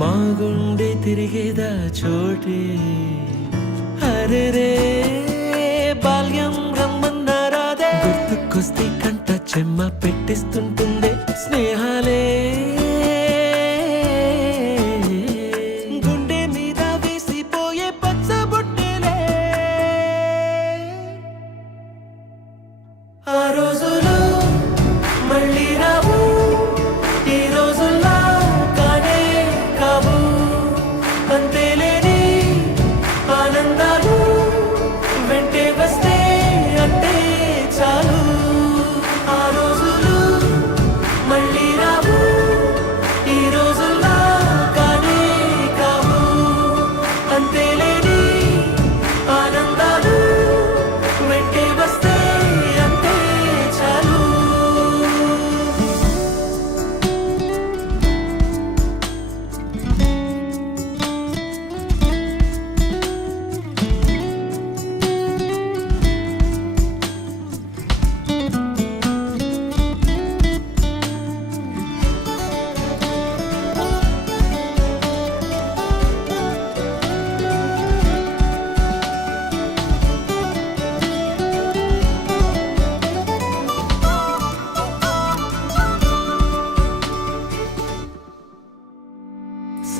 మా గుండె తిరిగేదా చోటి అరే రే బాల్యం రమ్మన్నారాదే గుర్తుకొస్తే కంట చెమ్మ పెట్టిస్తుంటుంది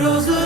rose.